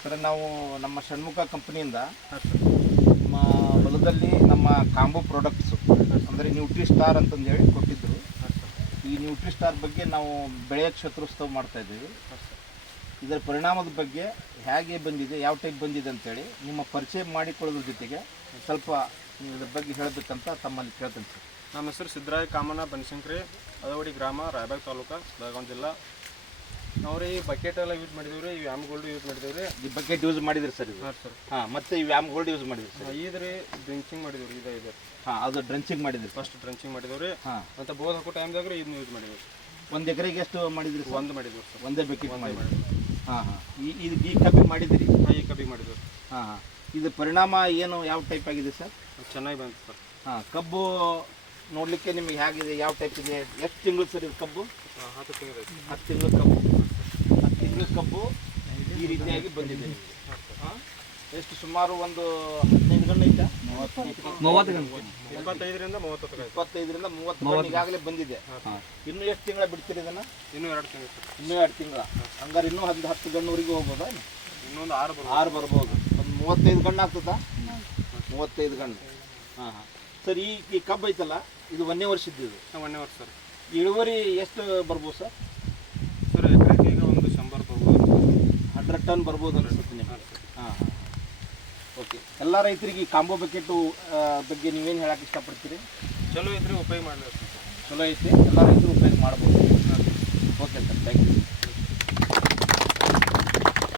Sir ನಾವು ನಮ್ಮ ಷಣ್ಮುಖ ಕಂಪ್ನಿಯಿಂದ ನಮ್ಮ ಹೊಲದಲ್ಲಿ ನಮ್ಮ ಕಾಂಬೋ ಪ್ರಾಡಕ್ಟ್ಸು ಅಂದರೆ ನ್ಯೂಟ್ರಿ ಸ್ಟಾರ್ ಅಂತಂದು ಹೇಳಿ ಕೊಟ್ಟಿದ್ದರು ಈ ನ್ಯೂಟ್ರಿ ಸ್ಟಾರ್ ಬಗ್ಗೆ ನಾವು ಬೆಳೆಯ ಕ್ಷೇತ್ರೋತ್ಸವ ಮಾಡ್ತಾ ಇದ್ದೀವಿ. ಇದರ ಪರಿಣಾಮದ ಬಗ್ಗೆ ಹೇಗೆ ಬಂದಿದೆ ಯಾವ ಟೈಪ್ ಬಂದಿದೆ ಅಂತೇಳಿ ನಿಮ್ಮ ಪರಿಚಯ ಮಾಡಿಕೊಳ್ಳೋದ್ರ ಜೊತೆಗೆ ಸ್ವಲ್ಪ ನೀವು ಇದ್ರ ಬಗ್ಗೆ ಹೇಳಬೇಕಂತ ತಮ್ಮಲ್ಲಿ ಕೇಳ್ತೇನೆ ಸರ್ ನಮ್ಮ ಹೆಸರು ಸಿದ್ದರಾಯ ಕಾಮನ ಬನಶಂಕರಿ ಅದವಡಿ ಗ್ರಾಮ ರಾಯಬಾಗ್ ತಾಲೂಕು ಬೆಳಗಾವಿ ಜಿಲ್ಲಾ. ನಾವು ರೀ ಬಕೆಟ್ ಎಲ್ಲ ಯೂಸ್ ಮಾಡಿದೀವಿ ರೀ ವ್ಯಾಮ್ ಗೋಲ್ಡ್ ಯೂಸ್ ಮಾಡಿದೀವಿ ರೀ ಈ ಬಕೆಟ್ ಯೂಸ್ ಮಾಡಿದ್ರಿ ಸರ್ ಇದು? ಹಾಂ ಸರ್. ಹಾಂ ಮತ್ತೆ ಈ ವ್ಯಾಮ್ ಗೋಲ್ಡ್ ಯೂಸ್ ಮಾಡಿದ್ರಿ ಸರ್? ಇದ್ರಿ ಡ್ರಿಂಕಿಂಗ್ ಡ್ರಿಂಚಿಂಗ್ ಮಾಡಿದೀವಿ ರೀ ಇದು ಇದೆ. ಹಾಂ ಅದು ಡ್ರೆಂಚಿಂಗ್ ಮಾಡಿದ್ರಿ. ಫಸ್ಟ್ ಡ್ರೆಂಚಿಂಗ್ ಮಾಡಿದೀವಿ ರೀ ಹಾಂ. ಮತ್ತು ಬೋದ್ ಹಾಕೋ ಟೈಮ್ದಾಗ ರೀ ಇದನ್ನ ಯೂಸ್ ಮಾಡಿದೀವಿ ಒಂದು ಎಕರೆಗೆ ಎಷ್ಟು ಮಾಡಿದ್ರಿ ಸರ್? ಒಂದು ಮಾಡಿದ್ವಿ ಸರ್. ಒಂದೇ ಬಕೆಟ್ ಮಾಡಿ ಹಾಂ ಹಾಂ. ಈ ಇದು ಈ ಕಬ್ಬಿ ಮಾಡಿದಿರಿ? ಹಾಂ ಈ ಕಬ್ಬಿ ಮಾಡಿದ್ವಿ ಹಾಂ ಹಾಂ. ಇದು ಪರಿಣಾಮ ಏನು ಯಾವ ಟೈಪ್ ಆಗಿದೆ ಸರ್? ಚೆನ್ನಾಗಿ ಬಂತು ಸರ್. ಹಾಂ ಕಬ್ಬು ನೋಡಲಿಕ್ಕೆ ನಿಮಗೆ ಹೇಗಿದೆ ಯಾವ ಟೈಪ್ ಇದೆ? ಎಷ್ಟು ತಿಂಗಳು ಸರ್ ಇದು ಕಬ್ಬು? ಹತ್ತು ತಿಂಗಳು ಹತ್ತು ತಿಂಗಳು ಕಬ್ಬು. ಹತ್ತು ತಿಂಗಳು ಕಬ್ಬು ಈ ರೀತಿಯಾಗಿ ಬಂದಿದೆ ಎಷ್ಟು ಸುಮಾರು ಒಂದು ಹದಿನೈದು ಗಂಟೆ ಐತಾ ಮೂವತ್ತು ಗಂಟೆ. ಇಪ್ಪತ್ತೈದರಿಂದ ಮೂವತ್ತು ಇಪ್ಪತ್ತೈದರಿಂದ ಮೂವತ್ತು ಗಂಟೆ ಈಗಾಗಲೇ ಬಂದಿದೆ. ಇನ್ನು ಎಷ್ಟು ತಿಂಗಳ ಬಿಡ್ತೀರಿ ಇದನ್ನ? ಇನ್ನೂ ಎರಡು ತಿಂಗಳು ಇನ್ನೂ ಎರಡು ತಿಂಗಳ. ಹಂಗಾರೆ ಇನ್ನೂ ಹದಿನ ಹತ್ತು ಗಣ್ಣವರೆಗೆ ಹೋಗ್ಬೋದಾ? ಇನ್ನೊಂದು ಆರು ಆರು ಬರ್ಬೋದು. ಒಂದು ಮೂವತ್ತೈದು ಗಂಡು ಆಗ್ತದಾ? ಮೂವತ್ತೈದು ಗಂಡು. ಹಾಂ ಹಾಂ. ಸರ್ ಈ ಈ ಕಬ್ಬು ಐತಲ್ಲ ಇದು ಒಂದೇ ವರ್ಷದ್ದು ಇದು. ಒಂದೇ ವರ್ಷ ಸರ್. ಇಳುವರಿ ಎಷ್ಟು ಬರ್ಬೋದು ಸರ್? ಸರ್ ಎಕರೆಗೆ ಈಗ ಒಂದು ಶಂಬರ್ ಬರ್ಬೋದು. ಹಂಡ್ರೆಡ್ ಟನ್ ಬರ್ಬೋದು ಅನಿಸುತ್ತೆ ನಿಮ್ಗೆ? ಹಾಂ ಓಕೆ ಎಲ್ಲ ರೈತರಿಗೆ ಈ ಕಾಂಬೋ ಬಕೆಟು ಆ, ಬಗ್ಗೆ ನೀವೇನು ಹೇಳಕ್ಕೆ ಇಷ್ಟಪಡ್ತೀರಿ? ಚಲೋ ಇದ್ರೆ ಉಪಯೋಗ ಮಾಡಲಿ ಸರ್ ಚಲೋ ಐತಿ ಎಲ್ಲ ರೈತರು ಉಪಯೋಗ ಮಾಡ್ಬೋದು.